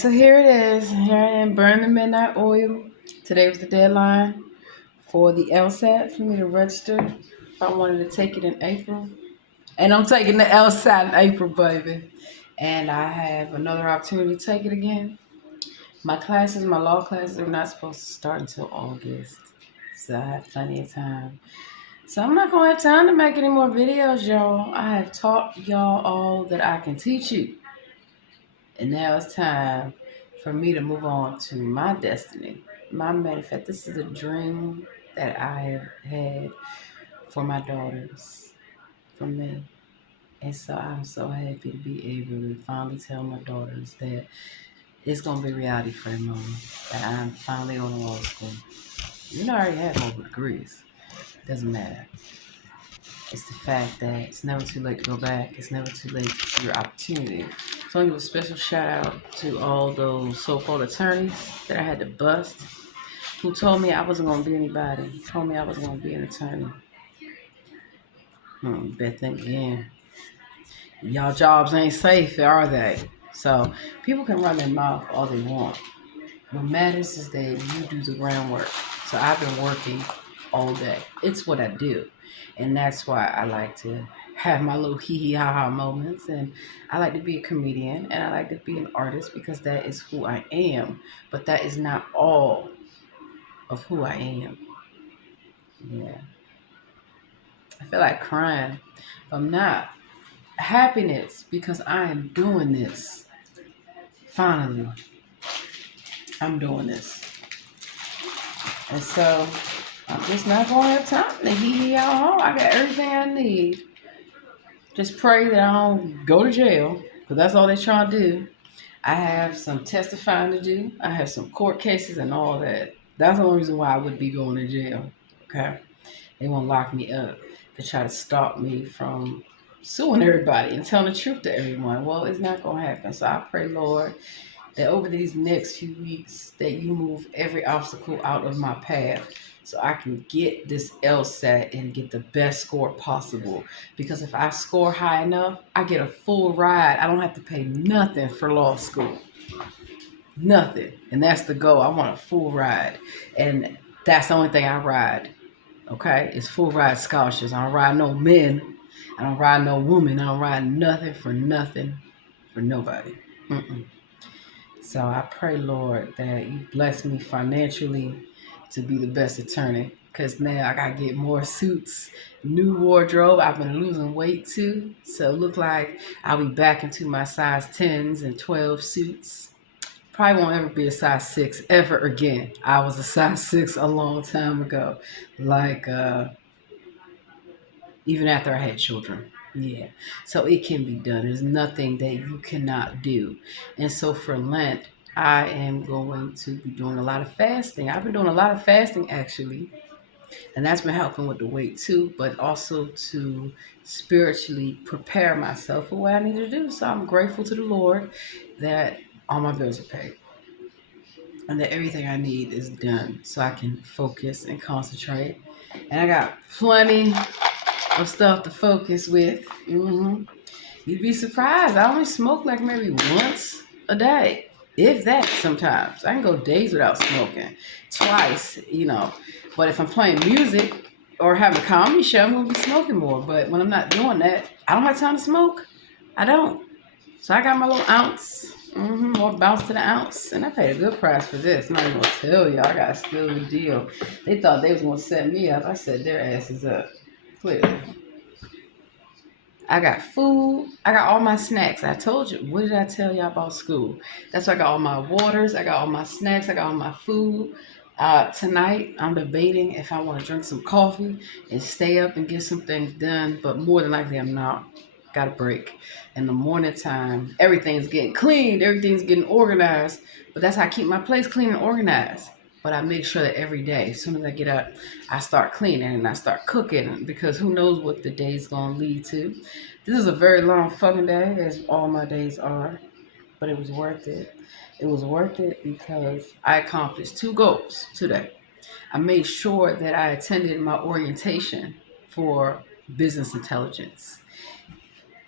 So here it is. Here I am burning the midnight oil. Today was the deadline for the LSAT for me to register if I wanted to take it in April. And I'm taking the LSAT in April, baby. And I have another opportunity to take it again. My law classes, are not supposed to start until August. So I have plenty of time. So I'm not going to have time to make any more videos, y'all. I have taught y'all all that I can teach you. And now it's time for me to move on to my destiny. My manifest. This is a dream that I have had for my daughters, for me. And so I'm so happy to be able to finally tell my daughters that it's going to be reality for them, mama. That I'm finally on law school. You know, I already have multiple degrees. Doesn't matter. It's the fact that it's never too late to go back. It's never too late to see your opportunity. So I give a special shout out to all those so-called attorneys that I had to bust, who told me I wasn't going to be anybody, told me I wasn't going to be an attorney. Better think again. Y'all jobs ain't safe, are they? So people can run their mouth all they want. What matters is that you do the groundwork. So I've been working all day. It's what I do. And that's why I like to have my little hee hee ha ha moments. And I like to be a comedian and I like to be an artist because that is who I am. But that is not all of who I am. Yeah. I feel like crying. I'm not. Happiness because I am doing this. Finally. I'm doing this. And so I'm just not going to have time to hee hee ha ha. I got everything I need. Just pray that I don't go to jail, because that's all they're trying to do. I have some testifying to do. I have some court cases and all that. That's the only reason why I would be going to jail. Okay? They won't lock me up to try to stop me from suing everybody and telling the truth to everyone. Well, it's not going to happen. So I pray, Lord, that over these next few weeks that you move every obstacle out of my path so I can get this LSAT and get the best score possible. Because if I score high enough, I get a full ride. I don't have to pay nothing for law school. Nothing. And that's the goal. I want a full ride. And that's the only thing I ride. Okay? It's full ride scholarships. I don't ride no men. I don't ride no woman. I don't ride nothing for nobody. Mm-mm. So I pray, Lord, that you bless me financially to be the best attorney. Because now I got to get more suits, new wardrobe. I've been losing weight too. So it look like I'll be back into my size 10s and 12 suits. Probably won't ever be a size 6 ever again. I was a size 6 a long time ago. Like, even after I had children. Yeah. So it can be done. There's nothing that you cannot do. And so for Lent, I am going to be doing a lot of fasting. I've been doing a lot of fasting actually. And that's been helping with the weight too, but also to spiritually prepare myself for what I need to do. So I'm grateful to the Lord that all my bills are paid and that everything I need is done so I can focus and concentrate. And I got plenty of stuff to focus with. You'd be surprised. I only smoke like maybe once a day, if that. Sometimes I can go days without smoking, twice. But if I'm playing music or having a comedy show, I'm gonna be smoking more. But when I'm not doing that, I don't have time to smoke. I don't. So I got my little ounce. More bounce to the ounce. And I paid a good price for this. I'm not even gonna tell y'all. I gotta steal the deal. They thought they was gonna set me up. I set their asses up. Clearly. I got food. I got all my snacks. I told you. What did I tell y'all about school? That's why I got all my waters. I got all my snacks. I got all my food. Tonight, I'm debating if I want to drink some coffee and stay up and get some things done. But more than likely, I'm not. Got a break. In the morning time, everything's getting cleaned. Everything's getting organized. But that's how I keep my place clean and organized. But I make sure that every day, as soon as I get up, I start cleaning and I start cooking because who knows what the day's going to lead to. This is a very long fucking day, as all my days are, but it was worth it. It was worth it because I accomplished two goals today. I made sure that I attended my orientation for business intelligence.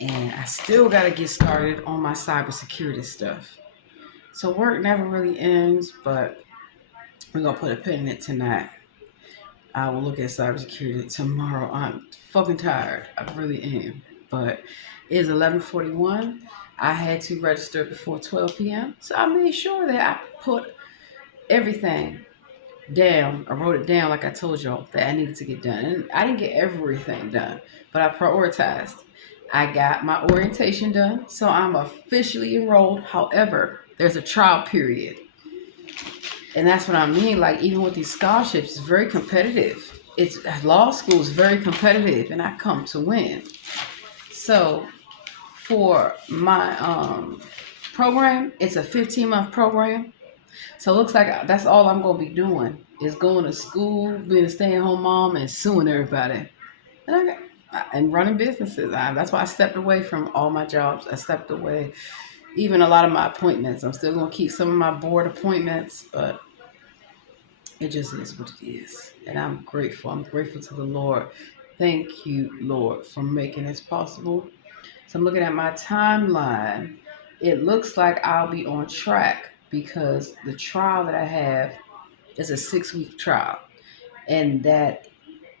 And I still got to get started on my cybersecurity stuff. So work never really ends, but we're gonna put a pin in it tonight. I will look at cybersecurity tomorrow. I'm fucking tired. I really am. But it is 11:41. I had to register before 12 p.m. So I made sure that I put everything down. I wrote it down like I told y'all that I needed to get done. And I didn't get everything done, but I prioritized. I got my orientation done, so I'm officially enrolled. However, there's a trial period. And that's what I mean. Like, even with these scholarships, it's very competitive. It's law school is very competitive, and I come to win. So for my program, it's a 15-month program. So it looks like that's all I'm gonna be doing is going to school, being a stay-at-home mom, and suing everybody, and and running businesses. That's why I stepped away from all my jobs. I stepped away, even a lot of my appointments. I'm still gonna keep some of my board appointments, but it just is what it is. And I'm grateful. I'm grateful to the Lord. Thank you, Lord, for making this possible. So I'm looking at my timeline. It looks like I'll be on track because the trial that I have is a 6-week trial. And that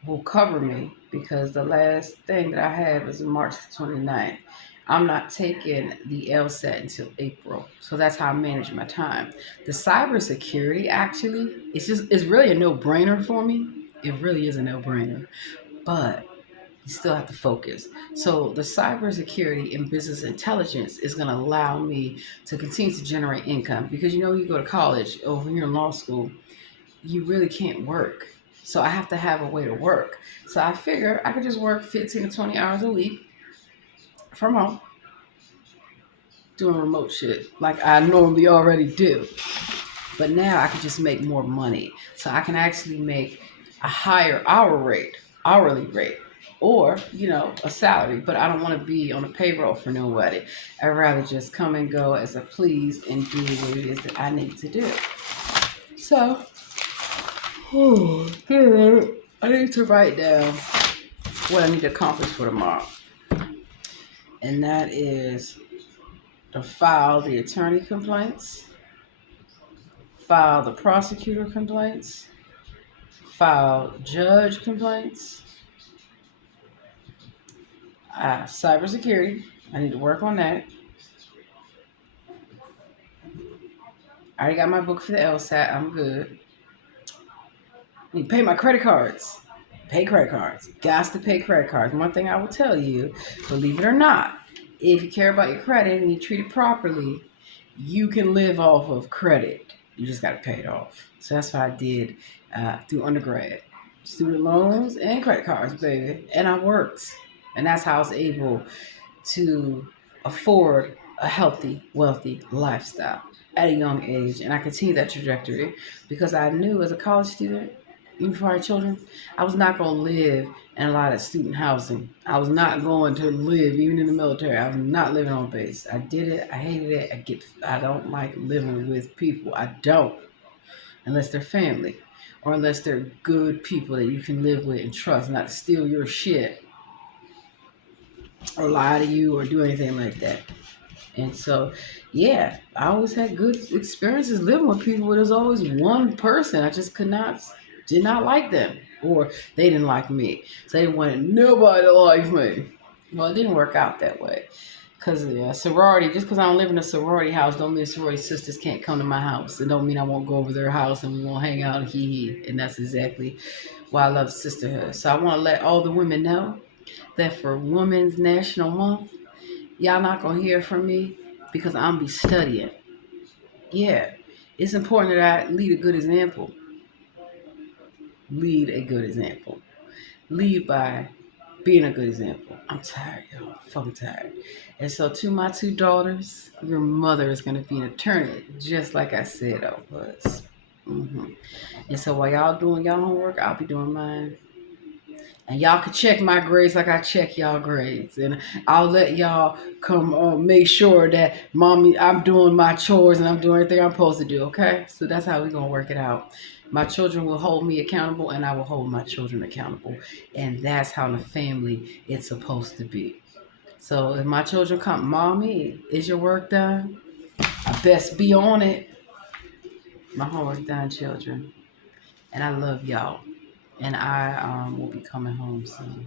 will cover me because the last thing that I have is March 29th. I'm not taking the LSAT until April. So that's how I manage my time. The cybersecurity actually, it's really a no-brainer for me. It really is a no-brainer. But you still have to focus. So the cybersecurity and business intelligence is going to allow me to continue to generate income because when you go to college or when you're in law school, you really can't work. So I have to have a way to work. So I figure I could just work 15 to 20 hours a week from home doing remote shit like I normally already do. But now I can just make more money. So I can actually make a higher hourly rate, or, a salary. But I don't want to be on a payroll for nobody. I'd rather just come and go as I please and do what it is that I need to do. So, I need to write down what I need to accomplish for tomorrow. And that is to file the attorney complaints, file the prosecutor complaints, file judge complaints, cybersecurity. I need to work on that. I already got my book for the LSAT. I'm good. I need to pay my credit cards. Pay credit cards. Got to pay credit cards. One thing I will tell you, believe it or not, if you care about your credit and you treat it properly, you can live off of credit. You just got to pay it off. So that's what I did through undergrad. Student loans and credit cards, baby. And I worked. And that's how I was able to afford a healthy, wealthy lifestyle at a young age. And I continued that trajectory because I knew as a college student, even for our children, I was not going to live in a lot of student housing. I was not going to live, even in the military. I was not living on base. I did it. I hated it. I don't like living with people. I don't, unless they're family or unless they're good people that you can live with and trust, not to steal your shit or lie to you or do anything like that. And so, yeah, I always had good experiences living with people, but there's always one person I just did not like them, or they didn't like me. So they wanted nobody to like me. Well, it didn't work out that way. Because sorority, just because I don't live in a sorority house, don't mean sorority sisters can't come to my house. It don't mean I won't go over their house and we won't hang out and hee. And that's exactly why I love sisterhood. So I want to let all the women know that for Women's National Month, y'all not going to hear from me because I'm be studying. Yeah, it's important that I lead a good example. Lead a good example. Lead by being a good example. I'm tired, y'all. Fucking tired. And so to my 2 daughters, your mother is going to be an attorney, just like I said I was. And so while y'all doing y'all homework, I'll be doing mine. And y'all can check my grades like I check y'all grades. And I'll let y'all come make sure that mommy, I'm doing my chores and I'm doing everything I'm supposed to do, okay? So that's how we're going to work it out. My children will hold me accountable and I will hold my children accountable. And that's how the family it's supposed to be. So if my children come, Mommy, is your work done? I best be on it. My homework done, children. And I love y'all. And I will be coming home soon.